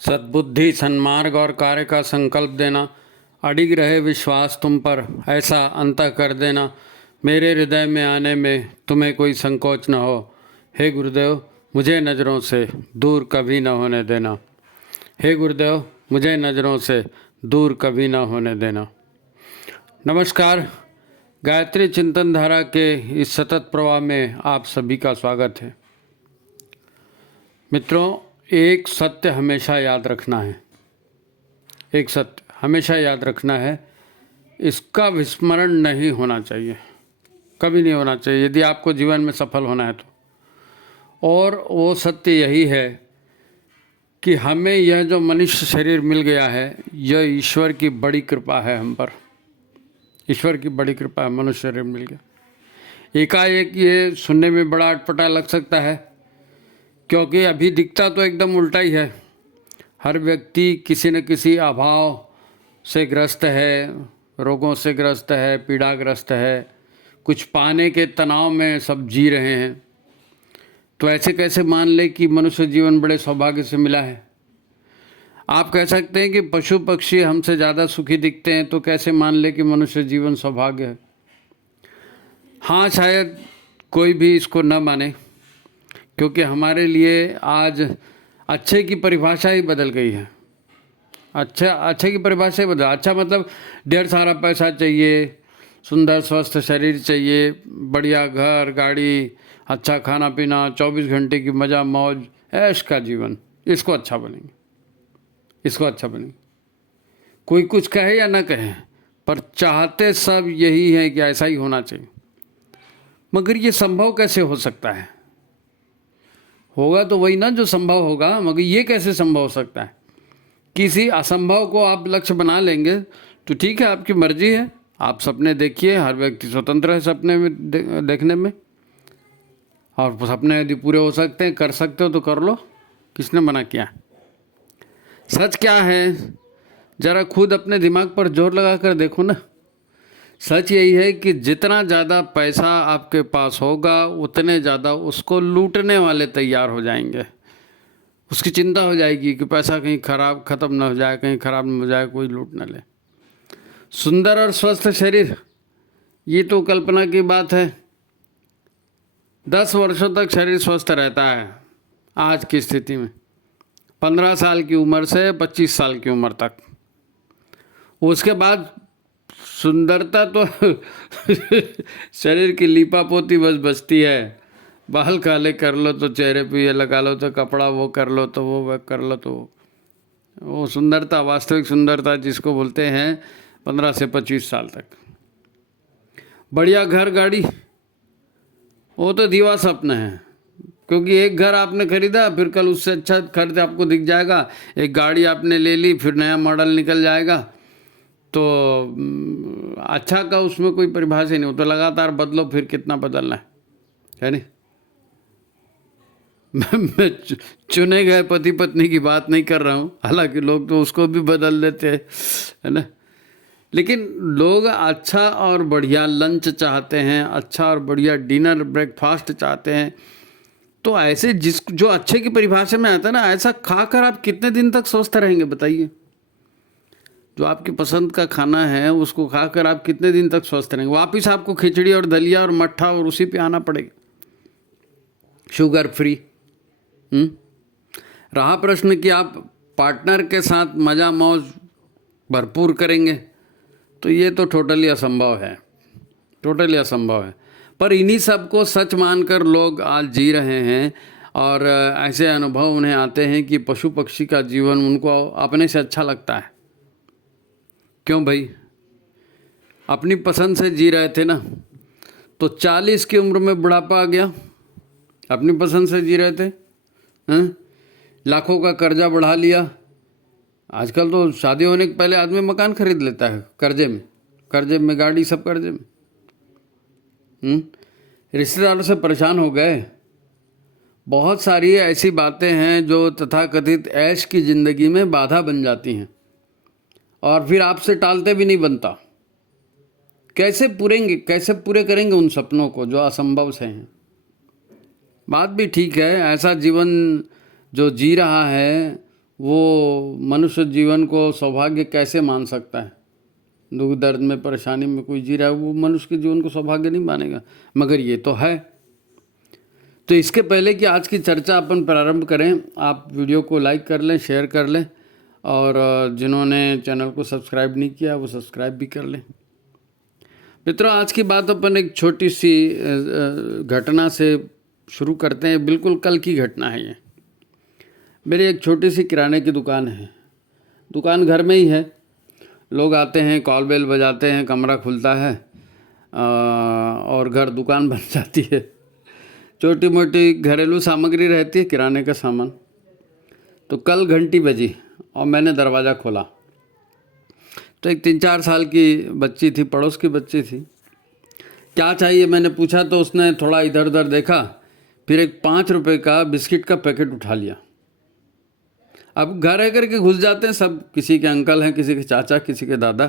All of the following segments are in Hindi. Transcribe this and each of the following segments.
सद्बुद्धि, सन्मार्ग और कार्य का संकल्प देना, अडिग रहे विश्वास तुम पर, ऐसा अंतः कर देना, मेरे हृदय में आने में तुम्हें कोई संकोच न हो। हे गुरुदेव, मुझे नज़रों से दूर कभी न होने देना। हे गुरुदेव, मुझे नज़रों से दूर कभी न होने देना। नमस्कार, गायत्री चिंतन धारा के इस सतत प्रवाह में आप सभी का स्वागत है। मित्रों, एक सत्य हमेशा याद रखना है। एक सत्य हमेशा याद रखना है, इसका विस्मरण नहीं होना चाहिए, कभी नहीं होना चाहिए यदि आपको जीवन में सफल होना है तो। और वो सत्य यही है कि हमें यह जो मनुष्य शरीर मिल गया है, यह ईश्वर की बड़ी कृपा है हम पर। ईश्वर की बड़ी कृपा है, मनुष्य शरीर मिल गया। एकाएक ये सुनने में बड़ा अटपटा लग सकता है, क्योंकि अभी दिखता तो एकदम उल्टा ही है। हर व्यक्ति किसी न किसी अभाव से ग्रस्त है, रोगों से ग्रस्त है, पीड़ाग्रस्त है, कुछ पाने के तनाव में सब जी रहे हैं। तो ऐसे कैसे मान ले कि मनुष्य जीवन बड़े सौभाग्य से मिला है। आप कह सकते हैं कि पशु पक्षी हमसे ज़्यादा सुखी दिखते हैं, तो कैसे मान ले कि मनुष्य जीवन सौभाग्य है। हाँ, शायद कोई भी इसको न माने, क्योंकि हमारे लिए आज अच्छे की परिभाषा ही बदल गई है। अच्छे की परिभाषा ही बदल। अच्छा मतलब ढेर सारा पैसा चाहिए, सुंदर स्वस्थ शरीर चाहिए, बढ़िया घर गाड़ी, अच्छा खाना पीना, 24 घंटे की मज़ा मौज, ऐश का जीवन, इसको अच्छा बनेंगे, इसको अच्छा बनेंगे। कोई कुछ कहे या ना कहे, पर चाहते सब यही है कि ऐसा ही होना चाहिए। मगर ये संभव कैसे हो सकता है? होगा तो वही ना जो संभव होगा, मगर ये कैसे संभव हो सकता है? किसी असंभव को आप लक्ष्य बना लेंगे तो ठीक है, आपकी मर्जी है, आप सपने देखिए, हर व्यक्ति स्वतंत्र है सपने में देखने में। और सपने यदि पूरे हो सकते हैं, कर सकते हो तो कर लो, किसने मना किया? सच क्या है, ज़रा खुद अपने दिमाग पर जोर लगा कर देखो ना। सच यही है कि जितना ज़्यादा पैसा आपके पास होगा, उतने ज़्यादा उसको लूटने वाले तैयार हो जाएंगे। उसकी चिंता हो जाएगी कि पैसा कहीं ख़त्म ना हो जाए, कहीं ख़राब ना हो जाए, कोई लूट ना ले। सुंदर और स्वस्थ शरीर, ये तो कल्पना की बात है। 10 वर्षों तक शरीर स्वस्थ रहता है आज की स्थिति में, 15 साल की उम्र से 25 साल की उम्र तक। उसके बाद सुंदरता तो शरीर की लीपापोती बस बचती है। बाल काले कर लो तो चेहरे पे ये लगा लो, तो कपड़ा वो कर लो तो वो कर लो, तो वो सुंदरता, वास्तविक सुंदरता जिसको बोलते हैं 15 से 25 साल तक। बढ़िया घर गाड़ी, वो तो दीवा स्वप्न है, क्योंकि एक घर आपने खरीदा, फिर कल उससे अच्छा खर्च आपको दिख जाएगा। एक गाड़ी आपने ले ली, फिर नया मॉडल निकल जाएगा, तो अच्छा का उसमें कोई परिभाषा ही नहीं। वो तो लगातार बदलो, फिर कितना बदलना है नहीं। मैं चुने गए पति पत्नी की बात नहीं कर रहा हूँ, हालांकि लोग तो उसको भी बदल देते हैं, है ना। लेकिन लोग अच्छा और बढ़िया लंच चाहते हैं, अच्छा और बढ़िया डिनर ब्रेकफास्ट चाहते हैं। तो ऐसे जो अच्छे की परिभाषा में आता है ना, ऐसा खाकर आप कितने दिन तक स्वस्थ रहेंगे बताइए? जो आपकी पसंद का खाना है उसको खाकर आप कितने दिन तक स्वस्थ रहेंगे? वापिस आपको खिचड़ी और दलिया और मट्ठा और उसी पे आना पड़ेगा, शुगर फ्री। रहा प्रश्न कि आप पार्टनर के साथ मज़ा मौज भरपूर करेंगे, तो ये तो टोटली असंभव है, टोटली असंभव है। पर इन्हीं सब को सच मानकर लोग आज जी रहे हैं, और ऐसे अनुभव उन्हें आते हैं कि पशु पक्षी का जीवन उनको अपने से अच्छा लगता है। क्यों भाई? अपनी पसंद से जी रहे थे ना, तो 40 की उम्र में बुढ़ापा आ गया, अपनी पसंद से जी रहे थे, लाखों का कर्जा बढ़ा लिया। आजकल तो शादी होने के पहले आदमी मकान खरीद लेता है कर्जे में गाड़ी, सब कर्जे में। रिश्तेदारों से परेशान हो गए। बहुत सारी ऐसी बातें हैं जो तथाकथित ऐश की ज़िंदगी में बाधा बन जाती हैं, और फिर आपसे टालते भी नहीं बनता। कैसे पूरे करेंगे उन सपनों को जो असंभव से हैं? बात भी ठीक है, ऐसा जीवन जो जी रहा है वो मनुष्य जीवन को सौभाग्य कैसे मान सकता है? दुख दर्द में परेशानी में कोई जी रहा है, वो मनुष्य के जीवन को सौभाग्य नहीं मानेगा, मगर ये तो है। तो इसके पहले कि आज की चर्चा अपन प्रारंभ करें, आप वीडियो को लाइक कर लें, शेयर कर लें, और जिन्होंने चैनल को सब्सक्राइब नहीं किया वो सब्सक्राइब भी कर लें। मित्रों, आज की बात अपन एक छोटी सी घटना से शुरू करते हैं। बिल्कुल कल की घटना है ये। मेरी एक छोटी सी किराने की दुकान है। दुकान घर में ही है। लोग आते हैं, कॉल बेल बजाते हैं, कमरा खुलता है और घर दुकान बन जाती है। छोटी मोटी घरेलू सामग्री रहती है, किराने का सामान। तो कल घंटी बजी और मैंने दरवाज़ा खोला तो एक 3-4 साल की बच्ची थी, पड़ोस की बच्ची थी। क्या चाहिए मैंने पूछा तो उसने थोड़ा इधर उधर देखा, फिर एक 5 रुपये का बिस्किट का पैकेट उठा लिया। अब घर रह करके घुस जाते हैं सब, किसी के अंकल हैं, किसी के चाचा, किसी के दादा,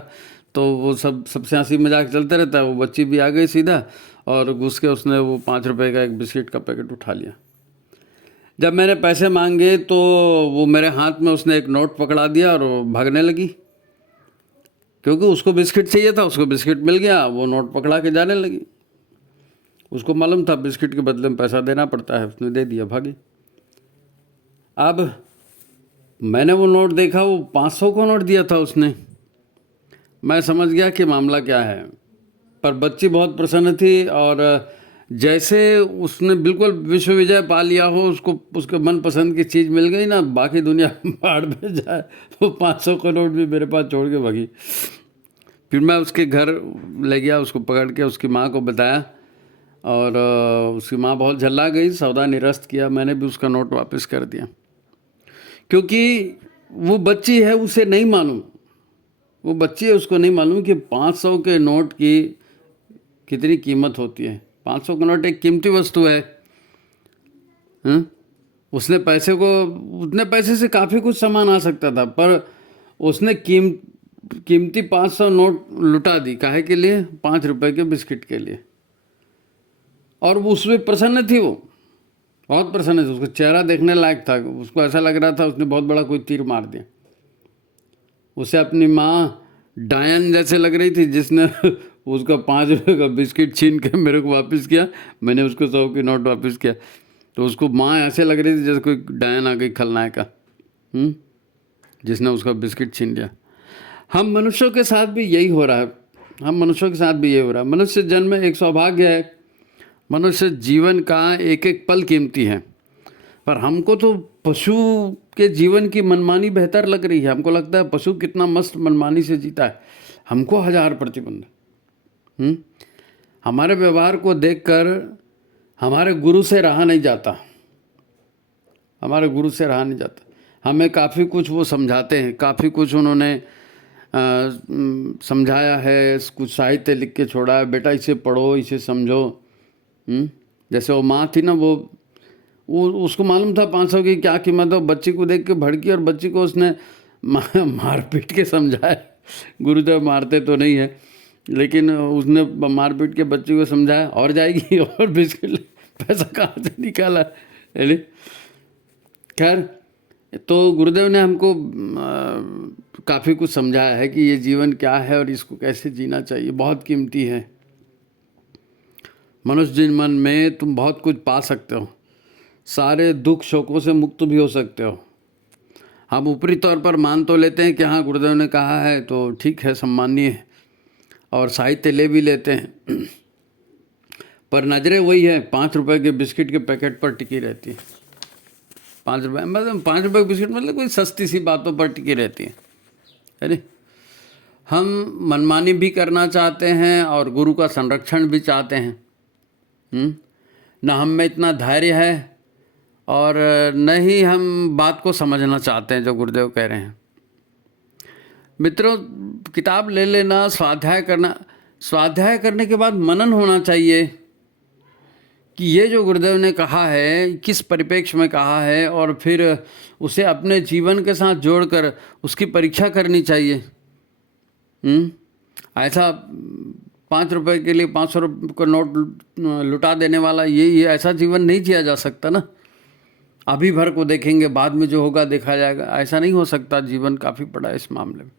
तो वो सबसे हंसी मजाक चलते रहता है। वो बच्ची भी आ गई सीधा और घुस के उसने वो 5 रुपये का एक बिस्किट का पैकेट उठा लिया। जब मैंने पैसे मांगे तो वो मेरे हाथ में उसने एक नोट पकड़ा दिया और वो भागने लगी, क्योंकि उसको बिस्किट चाहिए था। उसको बिस्किट मिल गया, वो नोट पकड़ा के जाने लगी। उसको मालूम था बिस्किट के बदले में पैसा देना पड़ता है, उसने दे दिया, भागी। अब मैंने वो नोट देखा, वो 500 का नोट दिया था उसने। मैं समझ गया कि मामला क्या है, पर बच्ची बहुत प्रसन्न थी और जैसे उसने बिल्कुल विश्व विजय पा लिया हो, उसको उसके मनपसंद की चीज़ मिल गई ना, बाकी दुनिया बाढ़ में जाए, वो 500 का नोट भी मेरे पास छोड़ के भागी। फिर मैं उसके घर ले गया, उसको पकड़ के उसकी माँ को बताया और उसकी माँ बहुत झल्ला गई, सौदा निरस्त किया। मैंने भी उसका नोट वापस कर दिया, क्योंकि वो बच्ची है, उसे नहीं मालूम, वो बच्ची है, उसको नहीं मालूम कि 500 के नोट की कितनी कीमत होती है। 500 का नोट एक कीमती वस्तु है। उसने उतने पैसे से काफ़ी कुछ सामान आ सकता था, पर उसने कीमती 500 नोट लुटा दी। काहे के लिए? 5 रुपए के बिस्किट के लिए। और वो उसमें प्रसन्न थी, वो बहुत प्रसन्न थी। उसका चेहरा देखने लायक था। उसको ऐसा लग रहा था उसने बहुत बड़ा कोई तीर मार दिया। उसे अपनी माँ डायन जैसे लग रही थी, जिसने उसका 5 रुपये का बिस्किट छीन के मेरे को वापस किया, मैंने उसको 100 की नोट वापस किया। तो उसको माँ ऐसे लग रही थी जैसे कोई डायन आ गई, खलनायिका, जिसने उसका बिस्किट छीन लिया। हम मनुष्यों के साथ भी यही हो रहा है। मनुष्य जन्म में एक सौभाग्य है। मनुष्य जीवन का एक एक पल कीमती है, पर हमको तो पशु के जीवन की मनमानी बेहतर लग रही है। हमको लगता है पशु कितना मस्त मनमानी से जीता है, हमको 1000 प्रतिबंध। हमारे व्यवहार को देखकर हमारे गुरु से रहा नहीं जाता। हमें काफ़ी कुछ वो समझाते हैं, काफ़ी कुछ उन्होंने समझाया है, कुछ साहित्य लिख के छोड़ा है, बेटा इसे पढ़ो, इसे समझो। जैसे वो माँ थी ना, वो उसको मालूम था 500 की क्या कीमत है। बच्ची को देख के भड़की और बच्ची को उसने मार पीट के समझाया। गुरुदेव मारते तो नहीं है, लेकिन उसने मार पीट के बच्ची को समझाया, और जाएगी और बिस्किट, पैसा कहाँ से निकाला। खैर, तो गुरुदेव ने हमको काफ़ी कुछ समझाया है कि ये जीवन क्या है और इसको कैसे जीना चाहिए, बहुत कीमती है। मनुष्य जीवन में तुम बहुत कुछ पा सकते हो, सारे दुख शोकों से मुक्त भी हो सकते हो। हम ऊपरी तौर पर मान तो लेते हैं कि हाँ गुरुदेव ने कहा है तो ठीक है, सम्मानीय है, और साहित्य ले भी लेते हैं, पर नज़रें वही है 5 रुपए के बिस्किट के पैकेट पर टिकी रहती है। 5 रुपये मतलब 5 रुपये के बिस्किट मतलब कोई सस्ती सी बातों पर टिकी रहती है नहीं। हम मनमानी भी करना चाहते हैं और गुरु का संरक्षण भी चाहते हैं। न हम में इतना धैर्य है और न ही हम बात को समझना चाहते हैं जो गुरुदेव कह रहे हैं। मित्रों, किताब ले लेना, स्वाध्याय करना, स्वाध्याय करने के बाद मनन होना चाहिए कि ये जो गुरुदेव ने कहा है किस परिप्रेक्ष्य में कहा है, और फिर उसे अपने जीवन के साथ जोड़कर उसकी परीक्षा करनी चाहिए। ऐसा 5 रुपए के लिए 500 रुपये का नोट लुटा देने वाला ये ऐसा जीवन नहीं जिया जा सकता ना। अभी भर को देखेंगे, बाद में जो होगा देखा जाएगा, ऐसा नहीं हो सकता। जीवन काफ़ी बड़ा है इस मामले में।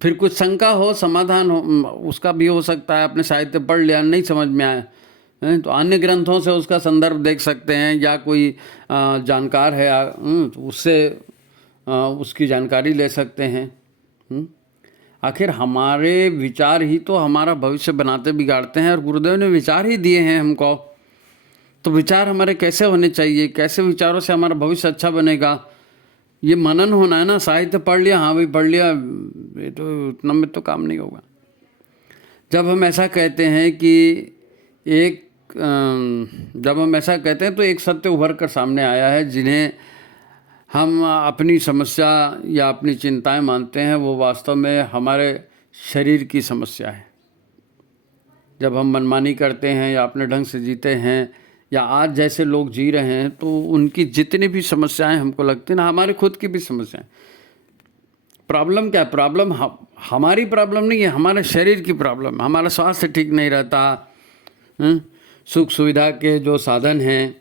फिर कुछ शंका हो, समाधान हो, उसका भी हो सकता है। आपने साहित्य पढ़ लिया, नहीं समझ में आया तो अन्य ग्रंथों से उसका संदर्भ देख सकते हैं, या कोई जानकार है तो उससे उसकी जानकारी ले सकते हैं। आखिर हमारे विचार ही तो हमारा भविष्य बनाते बिगाड़ते हैं, और गुरुदेव ने विचार ही दिए हैं हमको। तो विचार हमारे कैसे होने चाहिए, कैसे विचारों से हमारा भविष्य अच्छा बनेगा, ये मनन होना है ना। साहित्य पढ़ लिया, हाँ भाई पढ़ लिया, ये तो उतना में तो काम नहीं होगा। जब हम ऐसा कहते हैं कि जब हम ऐसा कहते हैं तो एक सत्य उभर कर सामने आया है, जिन्हें हम अपनी समस्या या अपनी चिंताएं मानते हैं, वो वास्तव में हमारे शरीर की समस्या है। जब हम मनमानी करते हैं या अपने ढंग से जीते हैं, या आज जैसे लोग जी रहे हैं, तो उनकी जितनी भी समस्याएं हमको लगती हैं ना, हमारी खुद की भी समस्याएं। प्रॉब्लम क्या है? प्रॉब्लम हमारी प्रॉब्लम नहीं है, हमारे शरीर की प्रॉब्लम। हमारा स्वास्थ्य ठीक नहीं रहता, सुख सुविधा के जो साधन हैं,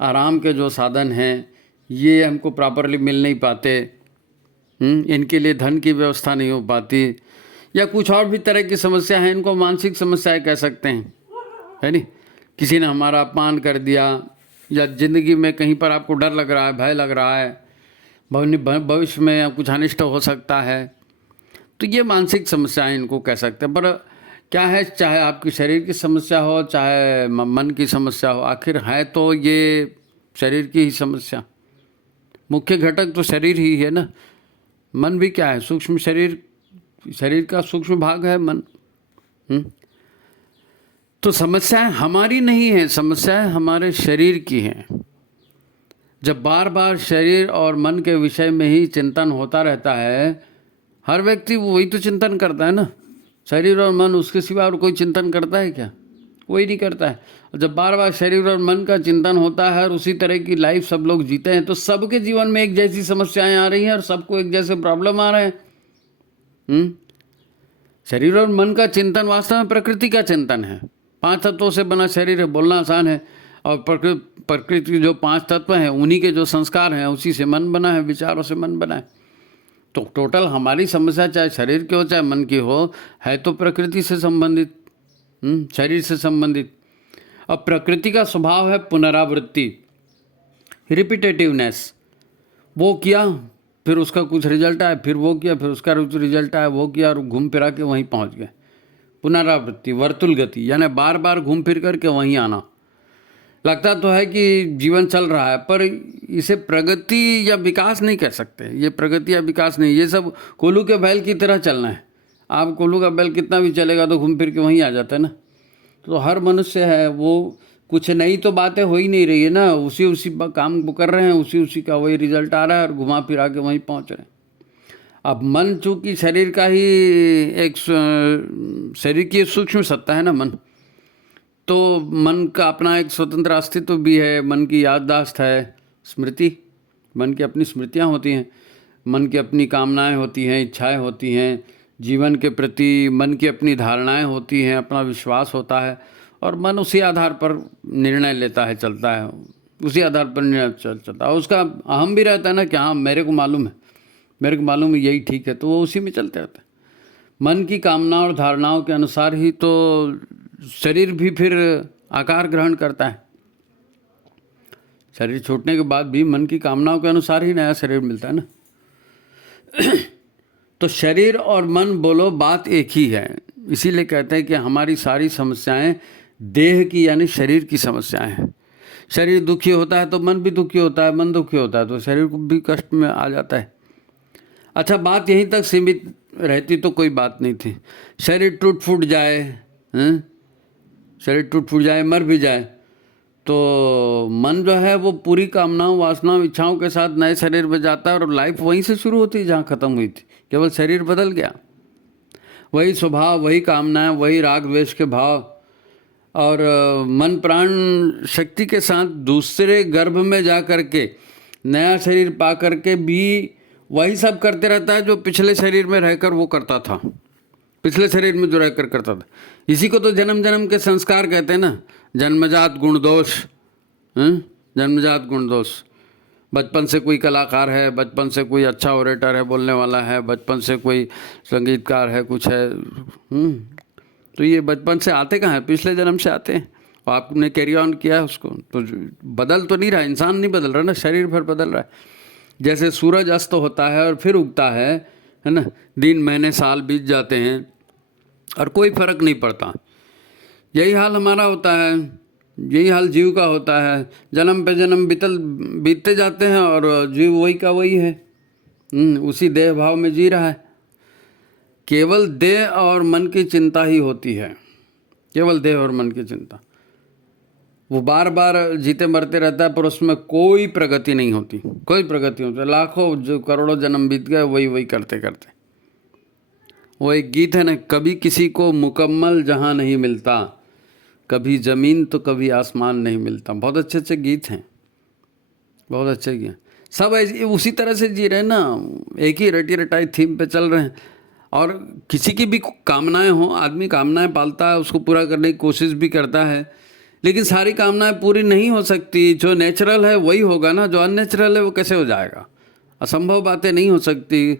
आराम के जो साधन हैं, ये हमको प्रॉपरली मिल नहीं पाते, इनके लिए धन की व्यवस्था नहीं हो पाती, या कुछ और भी तरह की समस्या है। इनको मानसिक समस्याएं कह सकते हैं, है नहीं? किसी ने हमारा अपमान कर दिया, या ज़िंदगी में कहीं पर आपको डर लग रहा है, भय लग रहा है, भविष्य में कुछ अनिष्ट हो सकता है, तो ये मानसिक समस्याएं इनको कह सकते हैं। पर क्या है, चाहे आपकी शरीर की समस्या हो, चाहे मन की समस्या हो, आखिर है तो ये शरीर की ही समस्या। मुख्य घटक तो शरीर ही है ना। मन भी क्या है? सूक्ष्म शरीर का सूक्ष्म भाग है मन। तो समस्याएं हमारी नहीं है, समस्याएं हमारे शरीर की हैं। जब बार बार शरीर और मन के विषय में ही चिंतन होता रहता है, हर व्यक्ति वही तो चिंतन करता है ना, शरीर और मन, उसके सिवा और कोई चिंतन करता है क्या? कोई नहीं करता है। और जब बार बार शरीर और मन का चिंतन होता है और उसी तरह की लाइफ सब लोग जीते हैं, तो सबके जीवन में एक जैसी समस्याएं आ रही हैं और सबको एक जैसे प्रॉब्लम आ रहे हैं। शरीर और मन का चिंतन वास्तव में प्रकृति का चिंतन है। 5 तत्वों से बना शरीर है, बोलना आसान है, और प्रकृति के जो 5 तत्व हैं, उन्हीं के जो संस्कार हैं, उसी से मन बना है, विचारों से मन बना है। तो टोटल हमारी समस्या चाहे शरीर की हो चाहे मन की हो, है तो प्रकृति से संबंधित, शरीर से संबंधित। अब प्रकृति का स्वभाव है पुनरावृत्ति, रिपीटेटिवनेस। वो किया, फिर उसका कुछ रिजल्ट आया, फिर वो किया, फिर उसका कुछ रिजल्ट आया, वो किया, और घूम फिरा के वहीं पहुंच गए। पुनरावृत्ति, वर्तुल गति, यानी बार बार घूम फिर करके वहीं आना। लगता तो है कि जीवन चल रहा है, पर इसे प्रगति या विकास नहीं कह सकते। ये प्रगति या विकास नहीं, ये सब कोल्हू के बैल की तरह चलना है। आप कोल्हू का बैल कितना भी चलेगा तो घूम फिर के वहीं आ जाता है ना। तो हर मनुष्य है वो, कुछ नई तो बातें हो ही नहीं रही है ना, उसी काम को कर रहे हैं, उसी का वही रिजल्ट आ रहा है, और घुमा फिरा के वहीं पहुंच रहे हैं। अब मन चूँकि शरीर का ही एक शरीर की सूक्ष्म सत्ता है ना मन, तो मन का अपना एक स्वतंत्र अस्तित्व भी है। मन की याददाश्त है, स्मृति, मन की अपनी स्मृतियाँ होती हैं, मन की अपनी कामनाएं होती हैं, इच्छाएं होती हैं, जीवन के प्रति मन की अपनी धारणाएं होती हैं, अपना विश्वास होता है, और मन उसी आधार पर निर्णय लेता है, चलता है, उसी आधार पर निर्णय चलता है। उसका अहम भी रहता है ना कि हाँ मेरे को मालूम है यही ठीक है, तो वो उसी में चलते रहता है। मन की कामना और धारणाओं के अनुसार ही तो शरीर भी फिर आकार ग्रहण करता है। शरीर छूटने के बाद भी मन की कामनाओं के अनुसार ही नया शरीर मिलता है ना। तो शरीर और मन, बोलो बात एक ही है। इसीलिए कहते हैं कि हमारी सारी समस्याएं देह की यानी शरीर की समस्याएं हैं। शरीर दुखी होता है तो मन भी दुखी होता है, मन दुखी होता है तो शरीर को भी कष्ट में आ जाता है। अच्छा, बात यहीं तक सीमित रहती तो कोई बात नहीं थी। शरीर टूट फूट जाए, शरीर टूट फूट जाए, मर भी जाए, तो मन जो है वो पूरी कामनाओं, वासनाओं, इच्छाओं के साथ नए शरीर में जाता है, और लाइफ वहीं से शुरू होती है जहाँ ख़त्म हुई थी। केवल शरीर बदल गया, वही स्वभाव, वही कामनाएं, वही राग द्वेष के भाव, और मन प्राण शक्ति के साथ दूसरे गर्भ में जा कर के नया शरीर पा करके भी वही सब करते रहता है जो पिछले शरीर में रहकर वो करता था, पिछले शरीर में जो रहकर करता था। इसी को तो जन्म जन्म के संस्कार कहते हैं ना, जन्मजात गुण दोष, जन्मजात गुण दोष। बचपन से कोई कलाकार है, बचपन से कोई अच्छा ओरेटर है, बोलने वाला है, बचपन से कोई संगीतकार है, कुछ है, तो ये बचपन से आते कहाँ हैं? पिछले जन्म से आते हैं। और आपने कैरी ऑन किया है उसको, तो बदल तो नहीं रहा, इंसान नहीं बदल रहा ना, शरीर भर बदल रहा है। जैसे सूरज अस्त होता है और फिर उगता है ना, दिन महीने साल बीत जाते हैं और कोई फर्क नहीं पड़ता। यही हाल हमारा होता है, यही हाल जीव का होता है। जन्म पे जन्म बीतते जाते हैं और जीव वही का वही है, उसी देह भाव में जी रहा है। केवल देह और मन की चिंता ही होती है, केवल देह और मन की चिंता। वो बार बार जीते मरते रहता है, पर उसमें कोई प्रगति नहीं होती, कोई प्रगति होती है। लाखों जो करोड़ों जन्म बीत गए वही वही करते करते। वो एक गीत है ना, कभी किसी को मुकम्मल जहां नहीं मिलता, कभी ज़मीन तो कभी आसमान नहीं मिलता। बहुत अच्छे अच्छे गीत हैं, बहुत अच्छे गीत। सब ऐसे उसी तरह से जी रहे हैं ना, एक ही रटी रटाई थीम पे चल रहे हैं। और किसी की भी कामनाएं हों, आदमी कामनाएं पालता है, उसको पूरा करने की कोशिश भी करता है, लेकिन सारी कामनाएं पूरी नहीं हो सकती। जो नेचुरल है वही होगा ना, जो अननेचुरल है वो कैसे हो जाएगा? असंभव बातें नहीं हो सकती।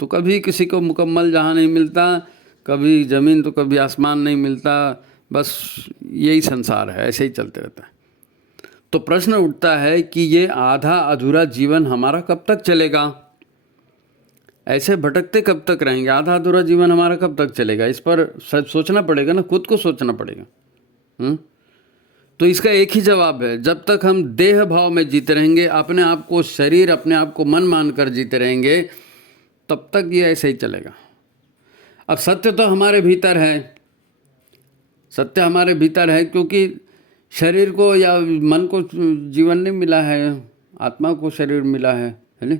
तो कभी किसी को मुकम्मल जहां नहीं मिलता, कभी ज़मीन तो कभी आसमान नहीं मिलता, बस यही संसार है, ऐसे ही चलते रहता है। तो प्रश्न उठता है कि ये आधा अधूरा जीवन हमारा कब तक चलेगा? ऐसे भटकते कब तक रहेंगे? आधा अधूरा जीवन हमारा कब तक चलेगा? इस पर सोचना पड़ेगा ना, खुद को सोचना पड़ेगा। तो इसका एक ही जवाब है, जब तक हम देह भाव में जीते रहेंगे, अपने आप को शरीर, अपने आप को मन मान कर जीते रहेंगे, तब तक ये ऐसे ही चलेगा। अब सत्य तो हमारे भीतर है, सत्य हमारे भीतर है, क्योंकि शरीर को या मन को जीवन नहीं मिला है, आत्मा को शरीर मिला है ना।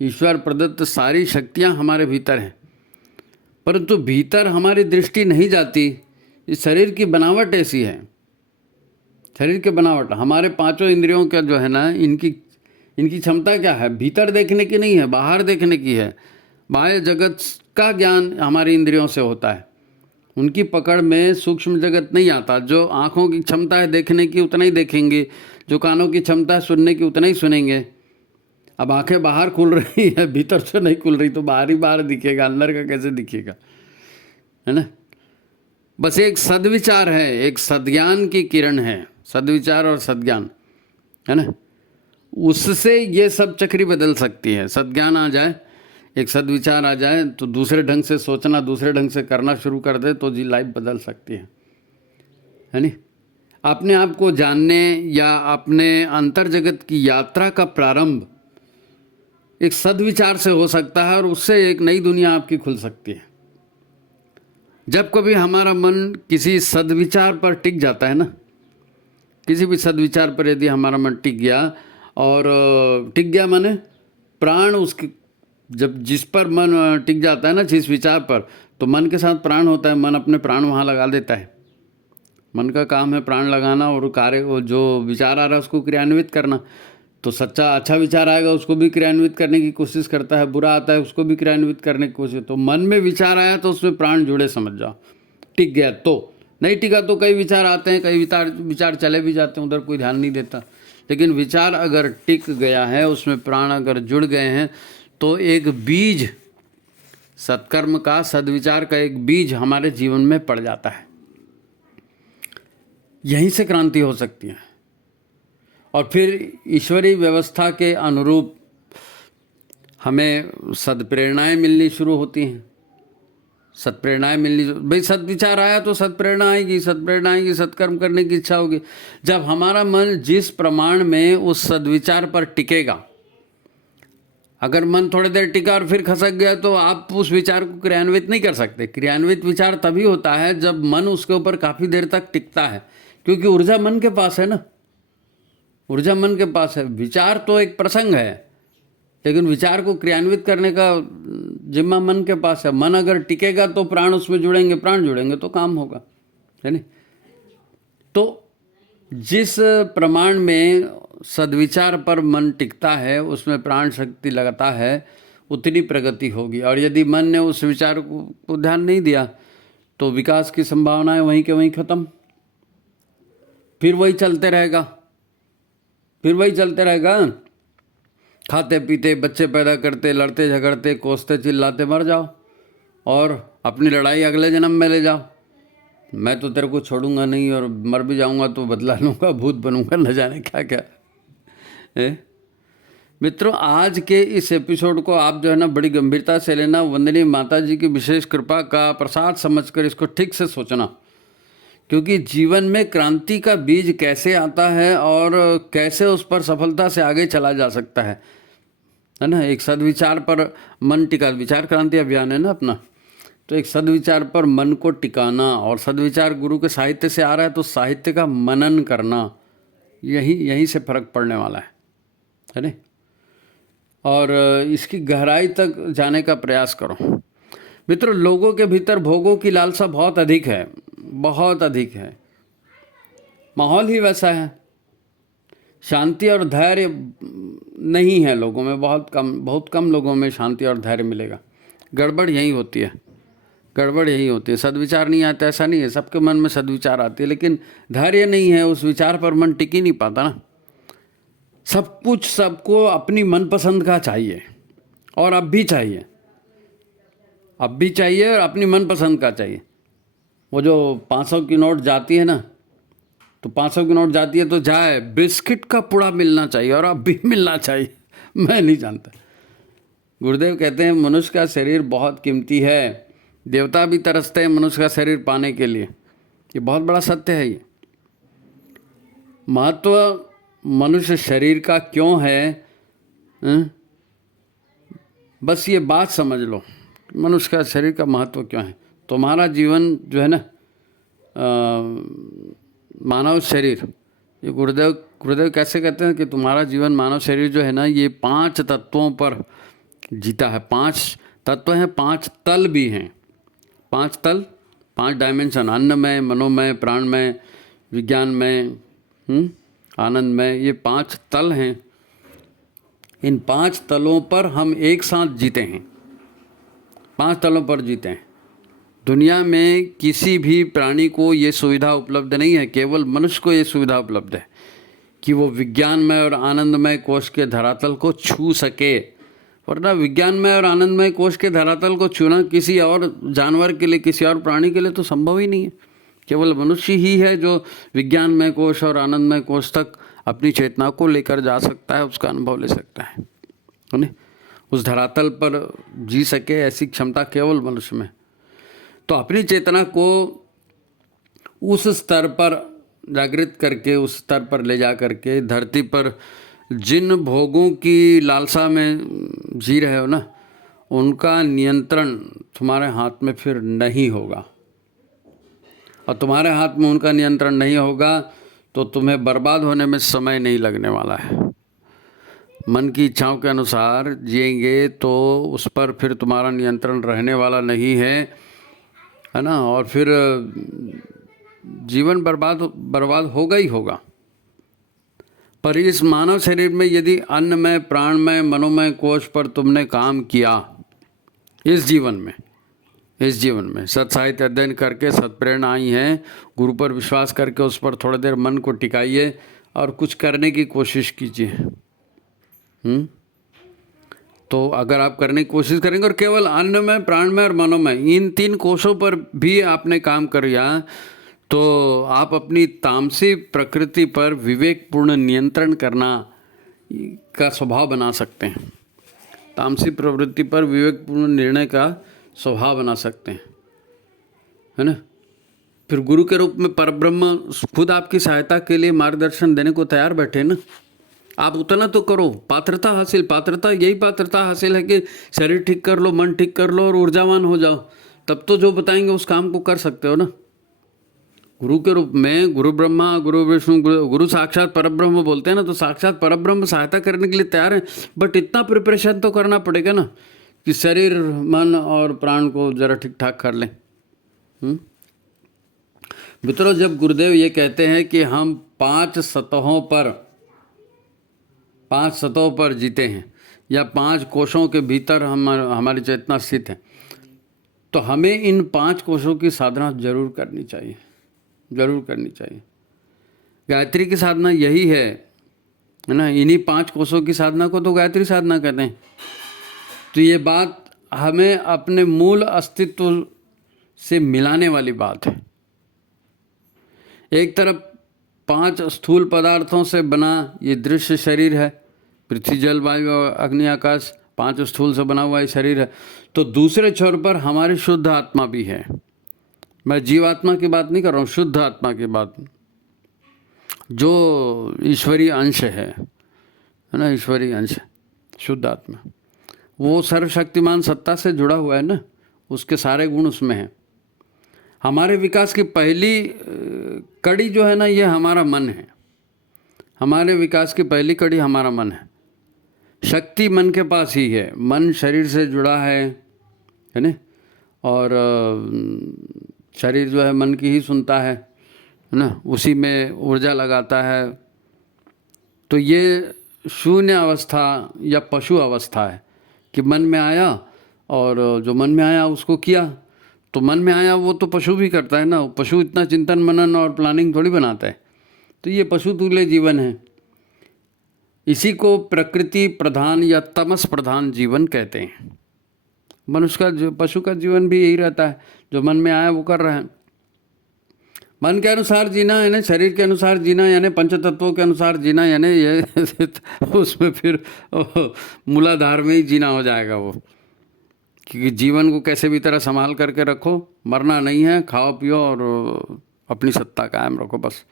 ईश्वर प्रदत्त सारी शक्तियाँ हमारे भीतर हैं, परंतु भीतर हमारी दृष्टि नहीं जाती। इस शरीर की बनावट ऐसी है, शरीर की बनावट, हमारे पांचों इंद्रियों का जो है ना, इनकी क्षमता क्या है? भीतर देखने की नहीं है, बाहर देखने की है। बाह्य जगत का ज्ञान हमारी इंद्रियों से होता है, उनकी पकड़ में सूक्ष्म जगत नहीं आता। जो आँखों की क्षमता है देखने की, उतना ही देखेंगे, जो कानों की क्षमता है सुनने की, उतना ही सुनेंगे। अब आंखें बाहर खुल रही है, भीतर से नहीं खुल रही, तो बाहर ही बाहर दिखेगा, अंदर का कैसे दिखेगा, है ना। बस एक सद्विचार है, एक सद्ज्ञान की किरण है, सद्विचार और सद्ज्ञान, है ना। उससे ये सब चक्री बदल सकती है। सद्ज्ञान आ जाए, एक सद्विचार आ जाए, तो दूसरे ढंग से सोचना, दूसरे ढंग से करना शुरू कर दे, तो जी लाइफ बदल सकती है नी। अपने आप को जानने या अपने अंतर जगत की यात्रा का प्रारंभ एक सद्विचार से हो सकता है, और उससे एक नई दुनिया आपकी खुल सकती है। जब कभी हमारा मन किसी सद्विचार पर टिक जाता है ना, किसी भी सद्विचार पर यदि हमारा मन टिक गया, और टिक गया माने प्राण उसके, जब जिस पर मन टिक जाता है ना, जिस विचार पर, तो मन के साथ प्राण होता है, मन अपने प्राण वहाँ लगा देता है। मन का काम है प्राण लगाना, और कार्य जो विचार आ रहा है उसको क्रियान्वित करना। तो सच्चा अच्छा विचार आएगा उसको भी क्रियान्वित करने की कोशिश करता है, बुरा आता है उसको भी क्रियान्वित करने की कोशिश। तो मन में विचार आया तो उसमें प्राण जुड़े, समझ जाओ, टिक गया। तो नहीं टिका तो कई विचार आते हैं, कई विचार चले भी जाते हैं, उधर कोई ध्यान नहीं देता। लेकिन विचार अगर टिक गया है, उसमें प्राण अगर जुड़ गए हैं, तो एक बीज, सत्कर्म का, सद्विचार का एक बीज हमारे जीवन में पड़ जाता है। यहीं से क्रांति हो सकती है। और फिर ईश्वरीय व्यवस्था के अनुरूप हमें सदप्रेरणाएँ मिलनी शुरू होती हैं। सत्प्रेरणाएँ मिलनी, भाई सद्विचार आया तो सत्प्रेरणा आएगी, सत्प्रेरणा आएगी, सत्कर्म करने की इच्छा होगी। जब हमारा मन जिस प्रमाण में उस सद्विचार पर टिकेगा, अगर मन थोड़ी देर टिका और फिर खसक गया, तो आप उस विचार को क्रियान्वित नहीं कर सकते। क्रियान्वित विचार तभी होता है जब मन उसके ऊपर काफ़ी देर तक टिकता है, क्योंकि ऊर्जा मन के पास है ना, ऊर्जा मन के पास है। विचार तो एक प्रसंग है, लेकिन विचार को क्रियान्वित करने का जिम्मा मन के पास है। मन अगर टिकेगा तो प्राण उसमें जुड़ेंगे, प्राण जुड़ेंगे तो काम होगा, है नहीं। तो जिस प्रमाण में सद्विचार पर मन टिकता है, उसमें प्राण शक्ति लगाता है, उतनी प्रगति होगी। और यदि मन ने उस विचार को ध्यान नहीं दिया, तो विकास की संभावनाएं वहीं के वहीं ख़त्म। फिर वही चलते रहेगा, फिर वही चलते रहेगा। खाते पीते, बच्चे पैदा करते, लड़ते झगड़ते, कोसते चिल्लाते मर जाओ और अपनी लड़ाई अगले जन्म में ले जाओ। मैं तो तेरे को छोड़ूंगा नहीं और मर भी जाऊंगा तो बदला लूँगा, भूत बनूंगा, न जाने क्या क्या है। मित्रों, आज के इस एपिसोड को आप जो है ना बड़ी गंभीरता से लेना। वंदनीय माता जी की विशेष कृपा का प्रसाद समझकर इसको ठीक से सोचना, क्योंकि जीवन में क्रांति का बीज कैसे आता है और कैसे उस पर सफलता से आगे चला जा सकता है ना। एक सद्विचार पर मन टिका, विचार क्रांति अभियान है ना अपना, तो एक सद्विचार पर मन को टिकाना, और सद्विचार गुरु के साहित्य से आ रहा है तो साहित्य का मनन करना, यहीं से फर्क पड़ने वाला है ना। और इसकी गहराई तक जाने का प्रयास करो। मित्रों, लोगों के भीतर भोगों की लालसा बहुत अधिक है, बहुत अधिक है। माहौल ही वैसा है। शांति और धैर्य नहीं है लोगों में, बहुत कम लोगों में शांति और धैर्य मिलेगा। गड़बड़ यही होती है, गड़बड़ यही होती है। सद्विचार नहीं आता ऐसा नहीं है, सबके मन में सद्विचार आती है, लेकिन धैर्य नहीं है, उस विचार पर मन टिक ही नहीं पाता ना। सब कुछ सबको अपनी मनपसंद का चाहिए, और अब भी चाहिए, अब भी चाहिए और अपनी मनपसंद का चाहिए। वो जो 500 की नोट जाती है ना, तो 500 की नोट जाती है तो जाए, बिस्किट का पुड़ा मिलना चाहिए और अब भी मिलना चाहिए। मैं नहीं जानता। गुरुदेव कहते हैं मनुष्य का शरीर बहुत कीमती है, देवता भी तरसते हैं मनुष्य का शरीर पाने के लिए। ये बहुत बड़ा सत्य है। ये महत्व मनुष्य शरीर का क्यों है, बस ये बात समझ लो, मनुष्य का शरीर का महत्व क्यों है। तुम्हारा जीवन जो है ना, मानव शरीर, ये गुरुदेव कैसे कहते हैं कि तुम्हारा जीवन मानव शरीर जो है ना, ये 5 तत्वों पर जीता है। 5 तत्व हैं, 5 तल भी हैं। 5 तल, 5 डायमेंशन, अन्नमय, मनोमय, प्राणमय, विज्ञानमय, आनंदमय, ये 5 तल हैं। इन 5 तलों पर हम एक साथ जीते हैं, 5 तलों पर जीते हैं। दुनिया में किसी भी प्राणी को ये सुविधा उपलब्ध नहीं है, केवल मनुष्य को ये सुविधा उपलब्ध है कि वो विज्ञानमय और आनंदमय कोश के धरातल को छू सके। वरना विज्ञानमय और आनंदमय कोश के धरातल को छूना किसी और जानवर के लिए, किसी और प्राणी के लिए तो संभव ही नहीं है। केवल मनुष्य ही है जो विज्ञानमय कोश और आनंदमय कोश तक अपनी चेतना को लेकर जा सकता है, उसका अनुभव ले सकता है ना। उस धरातल पर जी सके ऐसी क्षमता केवल मनुष्य में। तो अपनी चेतना को उस स्तर पर जागृत करके, उस स्तर पर ले जा करके, धरती पर जिन भोगों की लालसा में जी रहे हो ना, उनका नियंत्रण तुम्हारे हाथ में फिर नहीं होगा। और तुम्हारे हाथ में उनका नियंत्रण नहीं होगा तो तुम्हें बर्बाद होने में समय नहीं लगने वाला है। मन की इच्छाओं के अनुसार जिएंगे तो उस पर फिर तुम्हारा नियंत्रण रहने वाला नहीं है ना, और फिर जीवन बर्बाद होगा ही होगा। पर इस मानव शरीर में यदि अन्नमय, प्राणमय, मनोमय कोश पर तुमने काम किया, इस जीवन में सत्साहित्य अध्ययन करके सत्प्रेरणा आई है, गुरु पर विश्वास करके उस पर थोड़ी देर मन को टिकाइए और कुछ करने की कोशिश कीजिए। तो अगर आप करने की कोशिश करेंगे और केवल अन्नमय, प्राणमय और मनोमय, इन 3 कोशों पर भी आपने काम कर लिया, तो आप अपनी तामसी प्रकृति पर विवेकपूर्ण नियंत्रण करना का स्वभाव बना सकते हैं। तामसी प्रवृत्ति पर विवेकपूर्ण निर्णय का स्वभाव बना सकते हैं, है ना। फिर गुरु के रूप में परब्रह्म खुद आपकी सहायता के लिए मार्गदर्शन देने को तैयार बैठे ना। आप उतना तो करो, पात्रता यही पात्रता हासिल है कि शरीर ठीक कर लो, मन ठीक कर लो और ऊर्जावान हो जाओ, तब तो जो बताएंगे उस काम को कर सकते हो ना। गुरु के रूप में गुरु ब्रह्मा, गुरु विष्णु, गुरु साक्षात परब्रह्म बोलते हैं ना, तो साक्षात परब्रह्म सहायता करने के लिए तैयार है। बट इतना प्रिपरेशन तो करना पड़ेगा ना कि शरीर, मन और प्राण को जरा ठीक ठाक कर लें। मित्रों, जब गुरुदेव ये कहते हैं कि हम 5 सतहों पर जीते हैं या 5 कोशों के भीतर हमारी चेतना स्थित है, तो हमें इन 5 कोशों की साधना जरूर करनी चाहिए। गायत्री की साधना यही है ना। इन्हीं 5 कोषों की साधना को तो गायत्री साधना कहते हैं। तो ये बात हमें अपने मूल अस्तित्व से मिलाने वाली बात है। एक तरफ 5 स्थूल पदार्थों से बना ये दृश्य शरीर है, पृथ्वी जल वायु अग्नि आकाश 5 स्थूल से बना हुआ ये शरीर है। तो दूसरे छोर पर हमारी शुद्ध आत्मा भी है। मैं जीवात्मा की बात नहीं कर रहा हूँ, शुद्ध आत्मा की बात, जो ईश्वरीय अंश है ना, ईश्वरीय अंश, शुद्ध आत्मा, वो सर्वशक्तिमान सत्ता से जुड़ा हुआ है ना, उसके सारे गुण उसमें हैं। हमारे विकास की पहली कड़ी जो है ना, ये हमारा मन है। हमारे विकास की पहली कड़ी हमारा मन है। शक्ति मन के पास ही है। मन शरीर से जुड़ा है ना, और शरीर जो है मन की ही सुनता है ना, उसी में ऊर्जा लगाता है। तो ये शून्य अवस्था या पशु अवस्था है कि मन में आया और जो मन में आया उसको किया। तो मन में आया वो तो पशु भी करता है ना, पशु इतना चिंतन मनन और प्लानिंग थोड़ी बनाता है। तो ये पशु तुल्य जीवन है। इसी को प्रकृति प्रधान या तमस प्रधान जीवन कहते हैं। मनुष्य का जो पशु का जीवन भी यही रहता है, जो मन में आया वो कर रहे हैं। मन के अनुसार जीना यानी शरीर के अनुसार जीना, यानी पंचतत्वों के अनुसार जीना, यानी ये उसमें फिर मूलाधार में ही जीना हो जाएगा वो, क्योंकि जीवन को कैसे भी तरह संभाल करके रखो, मरना नहीं है, खाओ पियो और अपनी सत्ता कायम रखो बस।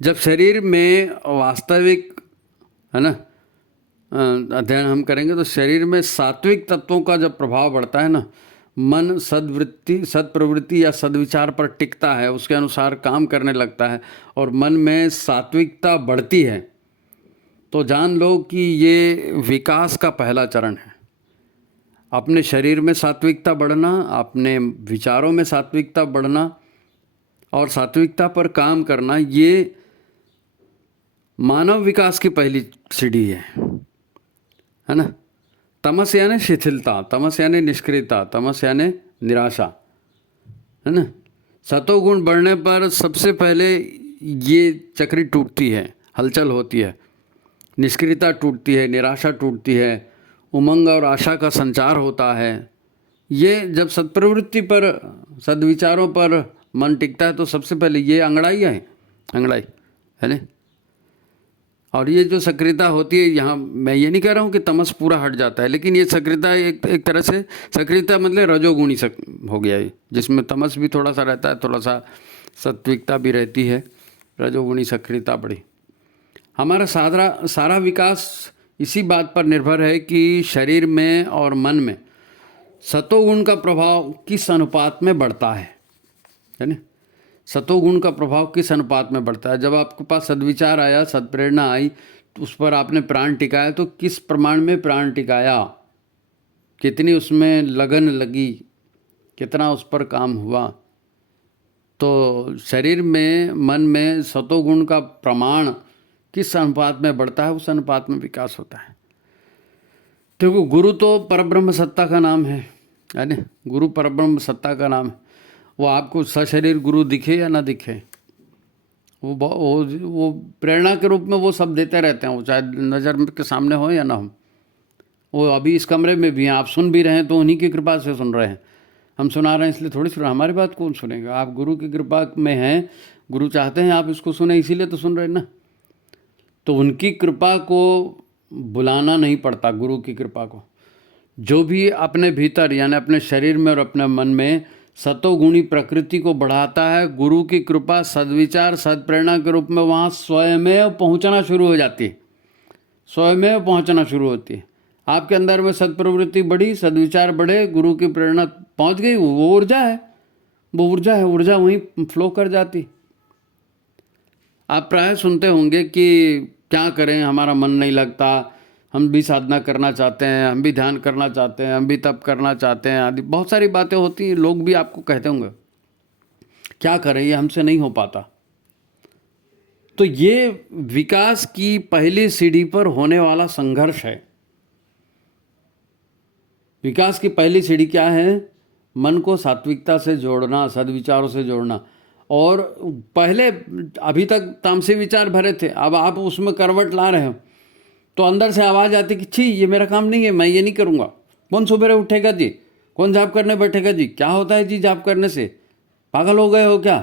जब शरीर में वास्तविक है ना अध्ययन हम करेंगे तो शरीर में सात्विक तत्वों का जब प्रभाव बढ़ता है ना, मन सद्वृत्ति सत्प्रवृत्ति या सद्विचार पर टिकता है, उसके अनुसार काम करने लगता है और मन में सात्विकता बढ़ती है, तो जान लो कि ये विकास का पहला चरण है। अपने शरीर में सात्विकता बढ़ना, अपने विचारों में सात्विकता बढ़ना और सात्विकता पर काम करना, ये मानव विकास की पहली सीढ़ी है ना। तमस यानी शिथिलता, तमस यानी निष्क्रियता, तमस यानी निराशा, है ना। सतोगुण बढ़ने पर सबसे पहले ये चक्री टूटती है, हलचल होती है, निष्क्रियता टूटती है, निराशा टूटती है, उमंग और आशा का संचार होता है। ये जब सत्प्रवृत्ति पर, सद्विचारों पर मन टिकता है तो सबसे पहले ये अंगड़ाई है ना। और ये जो सक्रियता होती है, यहाँ मैं ये नहीं कह रहा हूँ कि तमस पूरा हट जाता है, लेकिन ये सक्रियता एक तरह से, सक्रियता मतलब रजोगुणी हो गया है, जिसमें तमस भी थोड़ा सा रहता है, थोड़ा सा सात्विकता भी रहती है, रजोगुणी सक्रियता बढ़ी। हमारा सारा विकास इसी बात पर निर्भर है कि शरीर में और मन में सतोगुण का प्रभाव किस अनुपात में बढ़ता है ना। सतोगुण का प्रभाव किस अनुपात में बढ़ता है। जब आपके पास सद्विचार आया, सद्प्रेरणा आई, तो उस पर आपने प्राण टिकाया, तो किस प्रमाण में प्राण टिकाया, कितनी उसमें लगन लगी, कितना उस पर काम हुआ। तो शरीर में मन में सतोगुण का प्रमाण किस अनुपात में बढ़ता है, उस अनुपात में विकास होता है। क्योंकि गुरु तो परब्रह्म सत्ता का नाम है ना, गुरु परब्रह्म सत्ता का नाम है। वो आपको सशरीर गुरु दिखे या ना दिखे, वो प्रेरणा के रूप में वो सब देते रहते हैं, वो चाहे नज़र के सामने हो या ना हो। वो अभी इस कमरे में भी हैं, आप सुन भी रहे हैं तो उन्हीं की कृपा से सुन रहे हैं। हम सुना रहे हैं इसलिए थोड़ी सुन, हमारी बात कौन सुनेगा। आप गुरु की कृपा में हैं, गुरु चाहते हैं आप इसको सुने, इसीलिए तो सुन रहे हैं ना। तो उनकी कृपा को बुलाना नहीं पड़ता, गुरु की कृपा को। जो भी अपने भीतर यानी अपने शरीर में और अपने मन में सतोगुणी प्रकृति को बढ़ाता है, गुरु की कृपा सद्विचार सद्प्रेरणा के रूप में वहाँ स्वयमेव पहुँचना शुरू हो जाती है, स्वयमेव पहुँचना शुरू होती है। आपके अंदर में सत्प्रवृत्ति बढ़ी, सद्विचार बढ़े, गुरु की प्रेरणा पहुँच गई, वो ऊर्जा है, वो ऊर्जा है, ऊर्जा वहीं फ्लो कर जाती। आप प्राय सुनते होंगे कि क्या करें, हमारा मन नहीं लगता, हम भी साधना करना चाहते हैं, हम भी ध्यान करना चाहते हैं, हम भी तप करना चाहते हैं, आदि बहुत सारी बातें होती हैं। लोग भी आपको कहते होंगे क्या करें, ये हमसे नहीं हो पाता। तो ये विकास की पहली सीढ़ी पर होने वाला संघर्ष है। विकास की पहली सीढ़ी क्या है? मन को सात्विकता से जोड़ना, सद्विचारों से जोड़ना। और पहले अभी तक तामसी विचार भरे थे, अब आप उसमें करवट ला रहे हो तो अंदर से आवाज़ आती कि छी ये मेरा काम नहीं है, मैं ये नहीं करूँगा। कौन सुबह उठेगा जी, कौन जाप करने बैठेगा जी, क्या होता है जी जाप करने से, पागल हो गए हो क्या,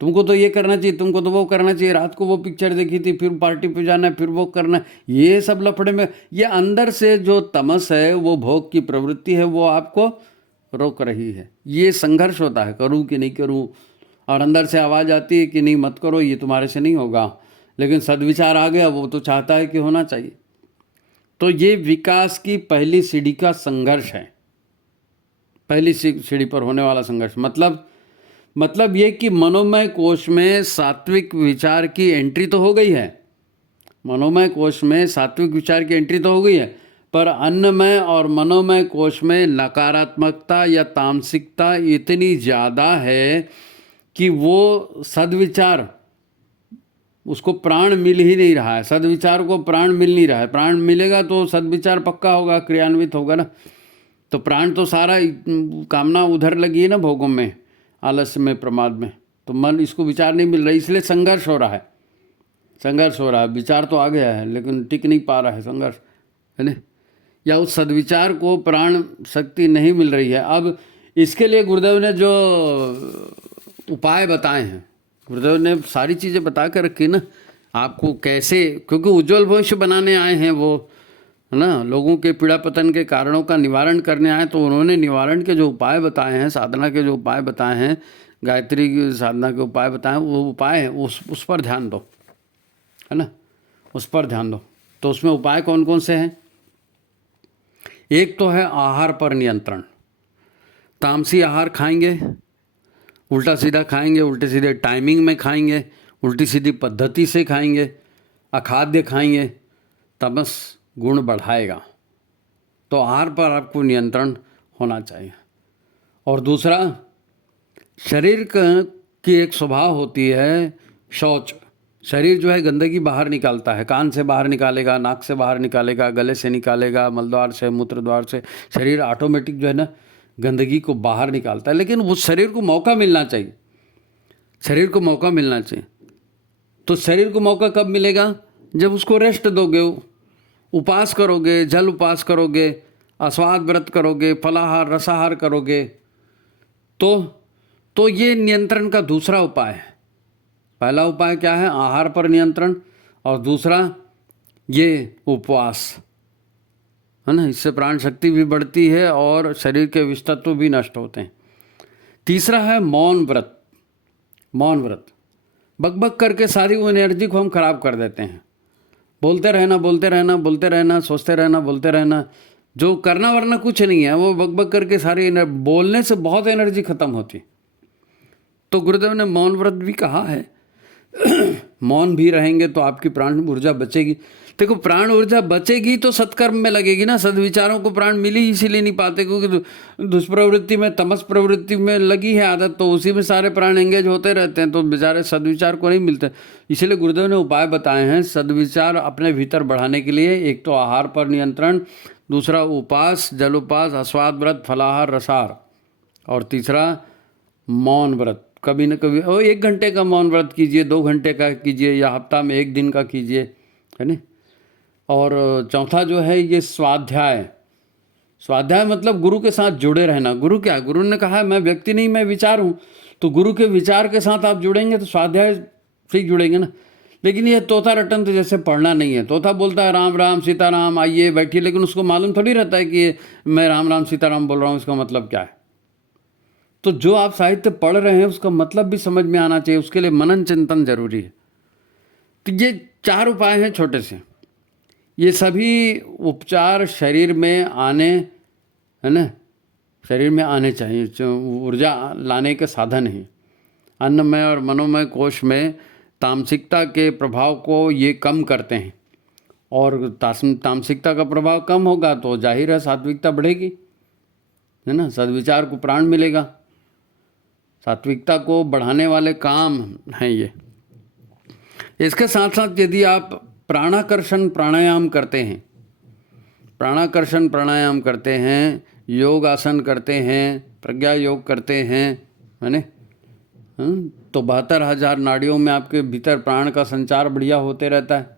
तुमको तो ये करना चाहिए, तुमको तो वो करना चाहिए, रात को वो पिक्चर देखी थी, फिर पार्टी पे जाना है, फिर वो करना है, ये सब लफड़े में। ये अंदर से जो तमस है, वो भोग की प्रवृत्ति है, वो आपको रोक रही है। ये संघर्ष होता है, करूँ कि नहीं करूँ, और अंदर से आवाज़ आती है कि नहीं मत करो, ये तुम्हारे से नहीं होगा। लेकिन सद्विचार आ गया, वो तो चाहता है कि होना चाहिए। तो ये विकास की पहली सीढ़ी का संघर्ष है, पहली सीढ़ी पर होने वाला संघर्ष। मतलब ये कि मनोमय कोश में सात्विक विचार की एंट्री तो हो गई है, मनोमय कोश में सात्विक विचार की एंट्री तो हो गई है, पर अन्नमय और मनोमय कोश में नकारात्मकता या तामसिकता इतनी ज़्यादा है कि वो सद्विचार, उसको प्राण मिल ही नहीं रहा है, सद्विचार को प्राण मिल नहीं रहा है। प्राण मिलेगा तो सद्विचार पक्का होगा, क्रियान्वित होगा ना। तो प्राण तो सारा कामना उधर लगी है ना, भोगों में, आलस्य में, प्रमाद में, तो मन इसको विचार नहीं मिल रहा, इसलिए संघर्ष हो रहा है, संघर्ष हो रहा है। विचार तो आ गया है लेकिन टिक नहीं पा रहा है, संघर्ष है ना, या उस सद्विचार को प्राण शक्ति नहीं मिल रही है। अब इसके लिए गुरुदेव ने जो उपाय बताए हैं, गुरुदेव ने सारी चीज़ें बता कर रखी ना आपको कैसे, क्योंकि उज्जवल भविष्य बनाने आए हैं वो, है ना, लोगों के पीड़ा पतन के कारणों का निवारण करने आए, तो उन्होंने निवारण के जो उपाय बताए हैं, साधना के जो उपाय बताए हैं, गायत्री की साधना के उपाय बताए हैं, वो उपाय हैं, उस पर ध्यान दो, है ना, उस पर ध्यान दो। तो उसमें उपाय कौन कौन से हैं? एक तो है आहार पर नियंत्रण। तामसी आहार खाएंगे, उल्टा सीधा खाएंगे, उल्टे सीधे टाइमिंग में खाएंगे, उल्टी सीधी पद्धति से खाएंगे, अखाद्य खाएंगे, तमस गुण बढ़ाएगा। तो आहार पर आपको नियंत्रण होना चाहिए। और दूसरा, शरीर की एक स्वभाव होती है शौच। शरीर जो है गंदगी बाहर निकालता है, कान से बाहर निकालेगा, नाक से बाहर निकालेगा, गले से निकालेगा, मलद्वार से, मूत्र द्वार से, शरीर ऑटोमेटिक जो है ना गंदगी को बाहर निकालता है। लेकिन उस शरीर को मौका मिलना चाहिए, शरीर को मौका मिलना चाहिए। तो शरीर को मौका कब मिलेगा? जब उसको रेस्ट दोगे, उपास करोगे, जल उपास करोगे, आस्वाद व्रत करोगे, फलाहार रसाहार करोगे, तो ये नियंत्रण का दूसरा उपाय है। पहला उपाय क्या है? आहार पर नियंत्रण, और दूसरा ये उपवास, है ना, इससे प्राण शक्ति भी बढ़ती है और शरीर के विषतत्व भी नष्ट होते हैं। तीसरा है मौन व्रत। मौन व्रत, बकबक करके सारी वो एनर्जी को हम खराब कर देते हैं, बोलते रहना बोलते रहना बोलते रहना, सोचते रहना बोलते रहना, जो करना वरना कुछ नहीं है, वो बकबक करके सारी बोलने से बहुत एनर्जी खत्म होती। तो गुरुदेव ने मौन व्रत भी कहा है। मौन भी रहेंगे तो आपकी प्राण ऊर्जा बचेगी। देखो, प्राण ऊर्जा बचेगी तो सत्कर्म में लगेगी ना। सद्विचारों को प्राण मिल ही इसीलिए नहीं पाते क्योंकि दुष्प्रवृत्ति में, तमस प्रवृत्ति में लगी है आदत, तो उसी में सारे प्राण एंगेज होते रहते हैं, तो बेचारे सद्विचार को नहीं मिलते। इसीलिए गुरुदेव ने उपाय बताए हैं सद्विचार अपने भीतर बढ़ाने के लिए। एक तो आहार पर नियंत्रण, दूसरा उपास, जल उपास, आस्वाद व्रत, फलाहार रसाहार, और तीसरा मौन व्रत। कभी न कभी 1 घंटे का मौन व्रत कीजिए, 2 घंटे का कीजिए, या हफ्ता में 1 दिन का कीजिए, है ना। और चौथा जो है ये स्वाध्याय। स्वाध्याय मतलब गुरु के साथ जुड़े रहना। गुरु क्या? गुरु ने कहा है मैं व्यक्ति नहीं, मैं विचार हूँ, तो गुरु के विचार के साथ आप जुड़ेंगे तो स्वाध्याय से ही जुड़ेंगे ना। लेकिन ये तोता रटन तो जैसे पढ़ना नहीं है। तोता बोलता है राम राम सीताराम, आइए बैठिए, लेकिन उसको मालूम थोड़ी रहता है कि मैं राम राम सीताराम बोल रहा हूँ, इसका मतलब क्या है। तो जो आप साहित्य पढ़ रहे हैं उसका मतलब भी समझ में आना चाहिए, उसके लिए मनन चिंतन जरूरी है। तो ये 4 उपाय हैं छोटे से। ये सभी उपचार शरीर में आने, है ना, शरीर में आने चाहिए, ऊर्जा लाने के साधन हैं। अन्नमय और मनोमय कोश में तामसिकता के प्रभाव को ये कम करते हैं, और तामसिकता का प्रभाव कम होगा तो जाहिर है सात्विकता बढ़ेगी, है ना, सद्विचार को प्राण मिलेगा। सात्विकता को बढ़ाने वाले काम हैं ये। इसके साथ साथ यदि आप प्राणाकर्षण प्राणायाम करते हैं, प्राणाकर्षण प्राणायाम करते हैं, योग आसन करते हैं, प्रज्ञा योग करते हैं, है ना, तो 72,000 नाड़ियों में आपके भीतर प्राण का संचार बढ़िया होते रहता है।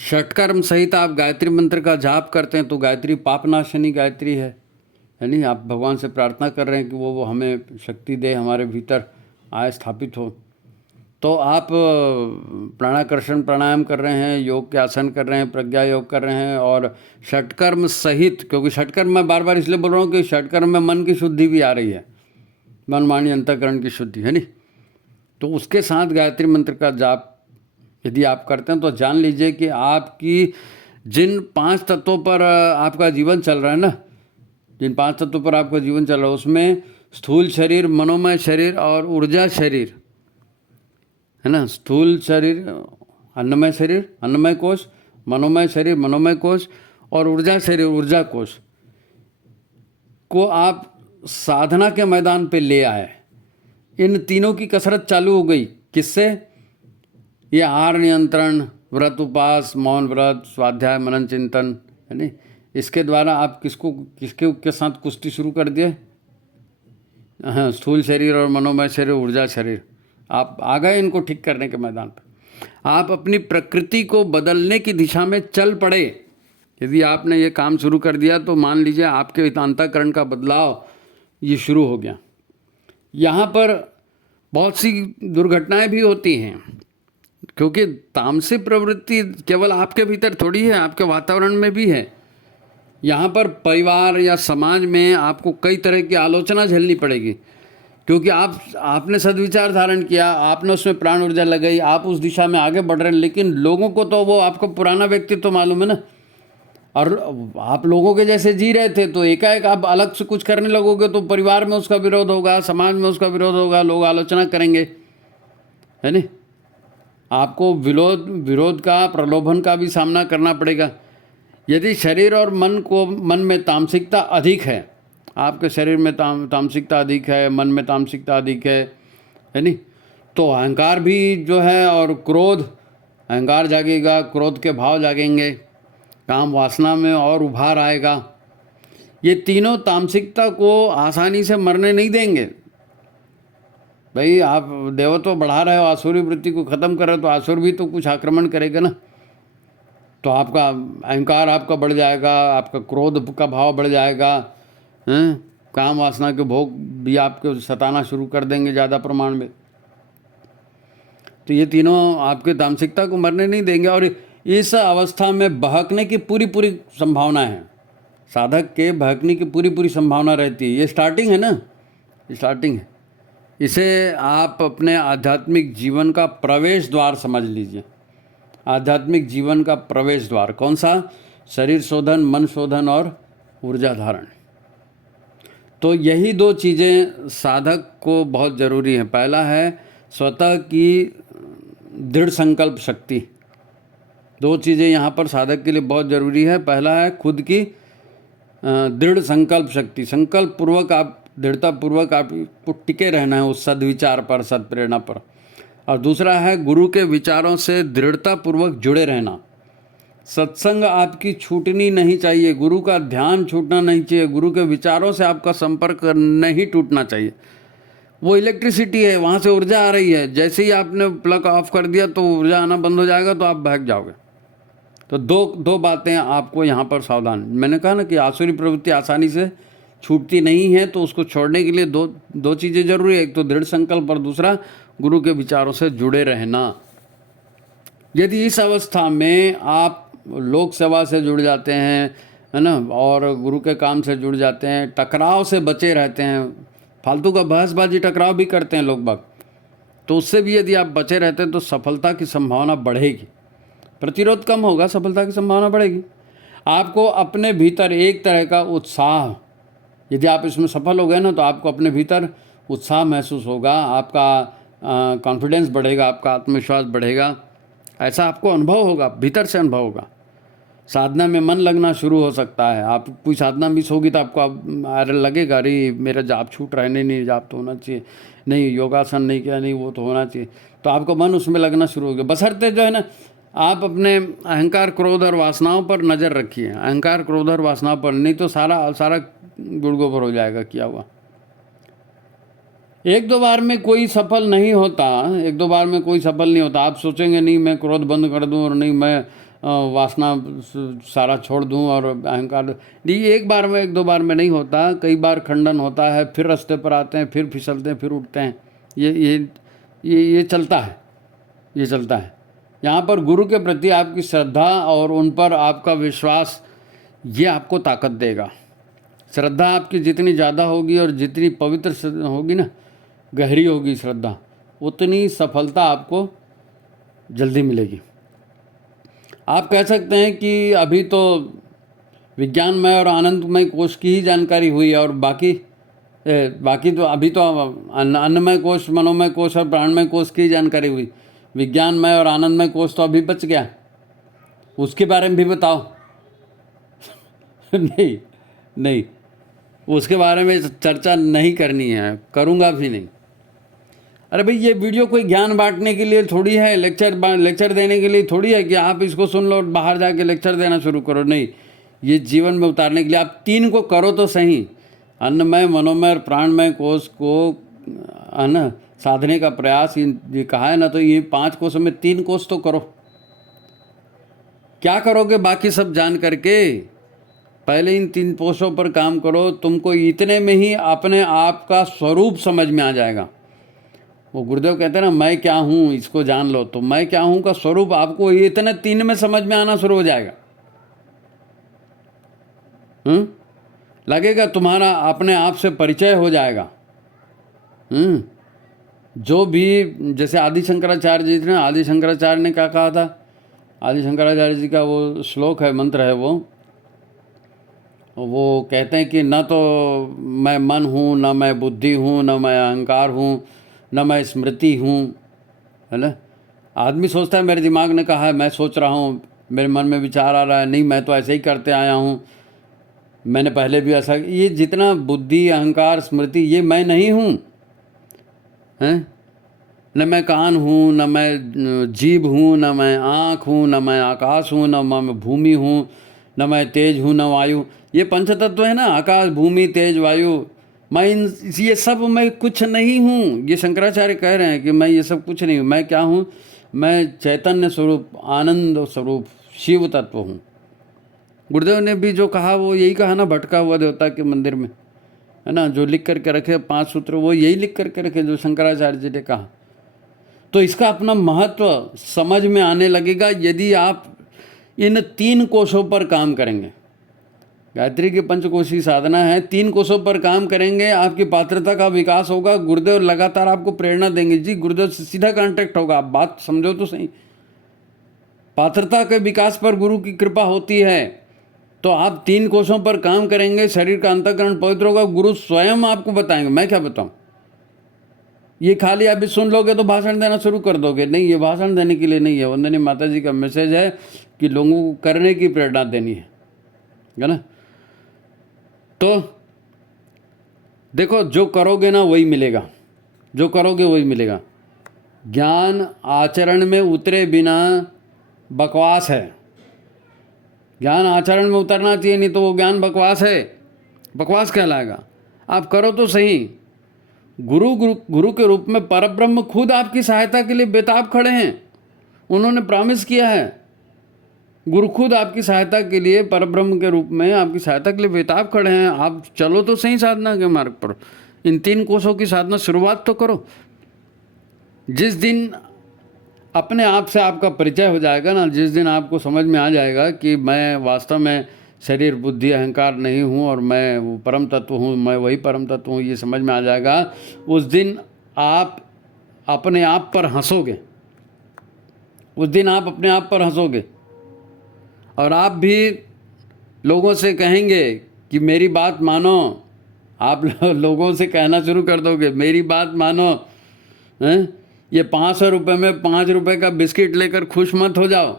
षटकर्म सहित आप गायत्री मंत्र का जाप करते हैं तो गायत्री पापनाशनी गायत्री है नहीं? आप भगवान से प्रार्थना कर रहे हैं कि वो हमें शक्ति दे, हमारे भीतर आए, स्थापित हो। तो आप प्राणाकर्षण प्राणायाम कर रहे हैं, योग के आसन कर रहे हैं, प्रज्ञा योग कर रहे हैं, और षटकर्म सहित, क्योंकि षटकर्म मैं बार बार इसलिए बोल रहा हूँ कि षटकर्म में मन की शुद्धि भी आ रही है, मन वाणी अंतःकरण की शुद्धि है नहीं? तो उसके साथ गायत्री मंत्र का जाप यदि आप करते हैं तो जान लीजिए कि आपकी जिन 5 तत्वों पर आपका जीवन चल रहा है ना, जिन 5 तत्वों पर आपका जीवन चल रहा है, उसमें स्थूल शरीर, मनोमय शरीर और ऊर्जा शरीर है ना। स्थूल शरीर अन्नमय शरीर, अन्नमय कोश, मनोमय शरीर, मनोमय कोश, और ऊर्जा शरीर, ऊर्जा कोश को आप साधना के मैदान पे ले आए। इन तीनों की कसरत चालू हो गई। किससे? ये आहार नियंत्रण, व्रत उपवास, मौन व्रत, स्वाध्याय, मनन चिंतन है नहीं, इसके द्वारा आप किसके साथ कुश्ती शुरू कर दिए? हाँ, स्थूल शरीर और मनोमय शरीर, ऊर्जा शरीर, आप आ गए इनको ठीक करने के मैदान पर। आप अपनी प्रकृति को बदलने की दिशा में चल पड़े। यदि आपने ये काम शुरू कर दिया तो मान लीजिए आपके अंतःकरण का बदलाव ये शुरू हो गया। यहाँ पर बहुत सी दुर्घटनाएं भी होती हैं, क्योंकि तामसिक प्रवृत्ति केवल आपके भीतर थोड़ी है, आपके वातावरण में भी है। यहाँ पर परिवार या समाज में आपको कई तरह की आलोचना झेलनी पड़ेगी, क्योंकि आपने सद्विचार धारण किया, आपने उसमें प्राण ऊर्जा लगाई, आप उस दिशा में आगे बढ़ रहे हैं, लेकिन लोगों को तो वो आपको पुराना व्यक्तित्व तो मालूम है ना, और आप लोगों के जैसे जी रहे थे, तो एकाएक आप अलग से कुछ करने लगोगे तो परिवार में उसका विरोध होगा, समाज में उसका विरोध होगा, लोग आलोचना करेंगे है नहीं? आपको विरोध का, प्रलोभन का भी सामना करना पड़ेगा। यदि शरीर और मन में तामसिकता अधिक है, आपके शरीर में तामसिकता अधिक है, मन में तामसिकता अधिक है नहीं, तो अहंकार भी जो है, और क्रोध, अहंकार जागेगा, क्रोध के भाव जागेंगे, काम वासना में और उभार आएगा। ये तीनों तामसिकता को आसानी से मरने नहीं देंगे। भाई आप देवत्व बढ़ा रहे हो, आसुरी वृत्ति को ख़त्म कर रहे हो, तो आसुर भी तो कुछ आक्रमण करेगा ना। तो आपका अहंकार आपका बढ़ जाएगा, आपका क्रोध का भाव बढ़ जाएगा, काम वासना के भोग भी आपको सताना शुरू कर देंगे ज़्यादा प्रमाण में। तो ये तीनों आपके तामसिकता को मरने नहीं देंगे, और इस अवस्था में बहकने की पूरी संभावना है। साधक के बहकने की पूरी संभावना रहती है। ये स्टार्टिंग है ना, ये स्टार्टिंग है। इसे आप अपने आध्यात्मिक जीवन का प्रवेश द्वार समझ लीजिए। आध्यात्मिक जीवन का प्रवेश द्वार कौन सा? शरीर शोधन, मन शोधन और ऊर्जा धारण। तो यही 2 चीज़ें साधक को बहुत ज़रूरी हैं। पहला है स्वतः की दृढ़ संकल्प शक्ति। 2 चीज़ें यहाँ पर साधक के लिए बहुत ज़रूरी है। पहला है खुद की दृढ़ संकल्प शक्ति, संकल्प पूर्वक आप, दृढ़ता पूर्वक आपको टिके रहना है उस सद्विचार पर, सद्प्रेरणा पर। और दूसरा है गुरु के विचारों से दृढ़ता पूर्वक जुड़े रहना। सत्संग आपकी छूटनी नहीं चाहिए, गुरु का ध्यान छूटना नहीं चाहिए, गुरु के विचारों से आपका संपर्क नहीं टूटना चाहिए। वो इलेक्ट्रिसिटी है, वहाँ से ऊर्जा आ रही है, जैसे ही आपने प्लग ऑफ कर दिया तो ऊर्जा आना बंद हो जाएगा, तो आप बहक जाओगे। तो दो बातें आपको यहाँ पर सावधान। मैंने कहा ना कि आसुरी प्रवृत्ति आसानी से छूटती नहीं है, तो उसको छोड़ने के लिए दो चीज़ें जरूरी है। एक तो दृढ़ संकल्प, और दूसरा गुरु के विचारों से जुड़े रहना। यदि इस अवस्था में आप लोक सेवा से जुड़ जाते हैं, है ना, और गुरु के काम से जुड़ जाते हैं, टकराव से बचे रहते हैं, फालतू का बहसबाजी टकराव भी करते हैं लोग बाग, तो उससे भी यदि आप बचे रहते हैं तो सफलता की संभावना बढ़ेगी। प्रतिरोध कम होगा, सफलता की संभावना बढ़ेगी। आपको अपने भीतर एक तरह का उत्साह, यदि आप इसमें सफल हो गए ना, तो आपको अपने भीतर उत्साह महसूस होगा, आपका कॉन्फिडेंस बढ़ेगा, आपका आत्मविश्वास बढ़ेगा, ऐसा आपको अनुभव होगा, भीतर से अनुभव होगा। साधना में मन लगना शुरू हो सकता है। आप कोई साधना मिस होगी तो आपको लगेगा, अरे मेरा जाप छूट रहा है, नहीं जाप तो होना चाहिए, नहीं योगासन नहीं किया, नहीं वो तो होना चाहिए, तो आपको मन उसमें लगना शुरू हो गया। बशर्ते जो है ना, आप अपने अहंकार, क्रोध और वासनाओं पर नज़र रखिए, अहंकार, क्रोध और वासनाओं पर, नहीं तो सारा गुड़ गोबर हो जाएगा किया हुआ। एक दो बार में कोई सफल नहीं होता, एक दो बार में कोई सफल नहीं होता। आप सोचेंगे नहीं मैं क्रोध बंद कर दूं और नहीं मैं वासना सारा छोड़ दूं और अहंकार, नहीं, एक बार में एक दो बार में नहीं होता, कई बार खंडन होता है, फिर रास्ते पर आते हैं, फिर फिसलते हैं, फिर उठते हैं। ये चलता है, ये चलता है। यहाँ पर गुरु के प्रति आपकी श्रद्धा और उन पर आपका विश्वास, ये आपको ताकत देगा। श्रद्धा आपकी जितनी ज़्यादा होगी और जितनी पवित्र होगी ना, गहरी होगी श्रद्धा, उतनी सफलता आपको जल्दी मिलेगी। आप कह सकते हैं कि अभी तो विज्ञानमय और आनंदमय कोश की ही जानकारी हुई है और बाकी तो अभी तो अन्नमय कोश, मनोमय कोश और प्राणमय कोश की ही जानकारी हुई। विज्ञानमय और आनंदमय कोश तो अभी बच गया, उसके बारे में भी बताओ। नहीं नहीं, उसके बारे में चर्चा नहीं करनी है, करूँगा भी नहीं। अरे भाई, ये वीडियो कोई ज्ञान बांटने के लिए थोड़ी है, लेक्चर देने के लिए थोड़ी है कि आप इसको सुन लो और बाहर जाके लेक्चर देना शुरू करो। नहीं, ये जीवन में उतारने के लिए आप 3 को करो तो सही। अन्नमय, मनोमय और प्राणमय कोश को है ना साधने का प्रयास, ये कहा है ना, तो ये 5 कोशों में 3 कोश तो करो। क्या करोगे बाकी सब जान करके? पहले इन 3 कोशों पर काम करो। तुमको इतने में ही अपने आप का स्वरूप समझ में आ जाएगा। वो गुरुदेव कहते हैं ना, मैं क्या हूँ इसको जान लो, तो मैं क्या हूँ का स्वरूप आपको इतने 3 में समझ में आना शुरू हो जाएगा। लगेगा तुम्हारा अपने आप से परिचय हो जाएगा। जो भी, जैसे आदि शंकराचार्य जी थे ना, आदि शंकराचार्य ने क्या कहा था? आदि शंकराचार्य जी का वो श्लोक है, मंत्र है, वो कहते हैं कि न तो मैं मन हूँ, न मैं बुद्धि हूँ, न मैं अहंकार हूँ, न मैं स्मृति हूँ, है ना। आदमी सोचता है मेरे दिमाग ने कहा है, मैं सोच रहा हूँ, मेरे मन में विचार आ रहा है, नहीं मैं तो ऐसे ही करते आया हूँ, मैंने पहले भी ऐसा। ये जितना बुद्धि, अहंकार, स्मृति, ये मैं नहीं हूँ, हैं? न मैं कान हूँ, न मैं जीभ हूँ, न मैं आँख हूँ, न मैं आकाश हूँ, न मैं भूमि हूँ, न मैं तेज हूँ, न वायु। ये पंचतत्व है ना, आकाश, भूमि, तेज, वायु। मैं ये सब मैं कुछ नहीं हूँ। ये शंकराचार्य कह रहे हैं कि मैं ये सब कुछ नहीं हूँ। मैं क्या हूँ? मैं चैतन्य स्वरूप, आनंद स्वरूप, शिव तत्व हूँ। गुरुदेव ने भी जो कहा वो यही कहा ना, भटका हुआ देवता के मंदिर में, है ना, जो लिख करके रखे 5 सूत्र, वो यही लिख करके रखे जो शंकराचार्य जी ने कहा। तो इसका अपना महत्व समझ में आने लगेगा यदि आप इन 3 कोशों पर काम करेंगे। गायत्री की पंचकोशी साधना है, 3 कोशों पर काम करेंगे, आपकी पात्रता का विकास होगा। गुरुदेव लगातार आपको प्रेरणा देंगे। जी, गुरुदेव से सीधा कांटेक्ट होगा। आप बात समझो तो सही। पात्रता के विकास पर गुरु की कृपा होती है, तो आप 3 कोशों पर काम करेंगे, शरीर का अंतःकरण पवित्र होगा। गुरु स्वयं आपको बताएंगे, मैं क्या बताऊं। ये खाली अभी सुन लोगे तो भाषण देना शुरू कर दोगे। नहीं, ये भाषण देने के लिए नहीं है। वंदनी माता जी का मैसेज है कि लोगों को करने की प्रेरणा देनी है ना। तो देखो, जो करोगे ना वही मिलेगा, जो करोगे वही मिलेगा। ज्ञान आचरण में उतरे बिना बकवास है। ज्ञान आचरण में उतरना चाहिए, नहीं तो वो ज्ञान बकवास है, बकवास कहलाएगा। आप करो तो सही। गुरु के रूप में परब्रह्म खुद आपकी सहायता के लिए बेताब खड़े हैं। उन्होंने प्रॉमिस किया है। गुरु खुद आपकी सहायता के लिए, परब्रह्म के रूप में आपकी सहायता के लिए बेताब खड़े हैं। आप चलो तो सही साधना के मार्ग पर। इन 3 कोशों की साधना शुरुआत तो करो। जिस दिन अपने आप से आपका परिचय हो जाएगा ना, जिस दिन आपको समझ में आ जाएगा कि मैं वास्तव में शरीर, बुद्धि, अहंकार नहीं हूँ और मैं वो परम तत्व हूँ, मैं वही परम तत्व हूँ, ये समझ में आ जाएगा, उस दिन आप अपने आप पर हंसोगे। उस दिन आप अपने आप पर हंसोगे और आप भी लोगों से कहेंगे कि मेरी बात मानो। आप लोगों से कहना शुरू कर दोगे, मेरी बात मानो। हैं? ये 500 रुपये में 5 रुपये का बिस्किट लेकर खुश मत हो जाओ।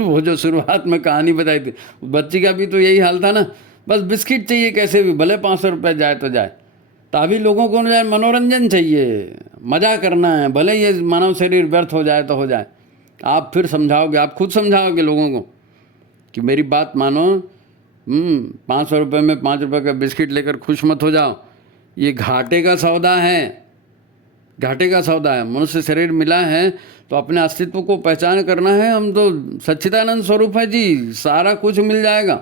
वो जो शुरुआत में कहानी बताई थी, बच्ची का भी तो यही हाल था ना, बस बिस्किट चाहिए कैसे भी, भले 500 रुपये जाए तो जाए। तो अभी लोगों को जाए मनोरंजन चाहिए, मज़ा करना है, भले ये मानव शरीर व्यर्थ हो जाए तो हो जाए। आप फिर समझाओगे, आप खुद समझाओगे लोगों को कि मेरी बात मानो। 500 रुपये में 5 रुपये का बिस्किट लेकर खुश मत हो जाओ। ये घाटे का सौदा है, घाटे का सौदा है। मनुष्य शरीर मिला है तो अपने अस्तित्व को पहचान करना है। हम तो सच्चिदानंद स्वरूप है जी, सारा कुछ मिल जाएगा,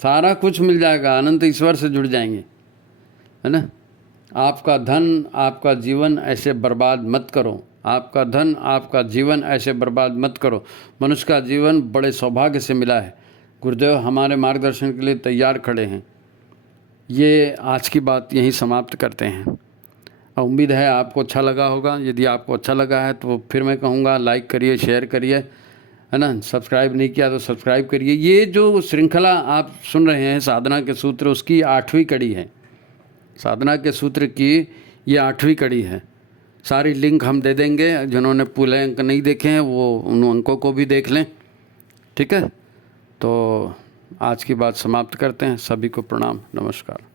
सारा कुछ मिल जाएगा, अनंत ईश्वर से जुड़ जाएंगे, है ना। आपका धन, आपका जीवन ऐसे बर्बाद मत करो, आपका धन, आपका जीवन ऐसे बर्बाद मत करो। मनुष्य का जीवन बड़े सौभाग्य से मिला है। गुरुदेव हमारे मार्गदर्शन के लिए तैयार खड़े हैं। ये आज की बात यहीं समाप्त करते हैं। उम्मीद है आपको अच्छा लगा होगा। यदि आपको अच्छा लगा है तो फिर मैं कहूँगा लाइक करिए, शेयर करिए, है ना। सब्सक्राइब नहीं किया तो सब्सक्राइब करिए। ये जो श्रृंखला आप सुन रहे हैं साधना के सूत्र, उसकी 8वीं कड़ी है। साधना के सूत्र की ये 8वीं कड़ी है। सारी लिंक हम दे देंगे, जिन्होंने पूरे अंक नहीं देखे हैं वो उन अंकों को भी देख लें, ठीक है। तो आज की बात समाप्त करते हैं। सभी को प्रणाम, नमस्कार।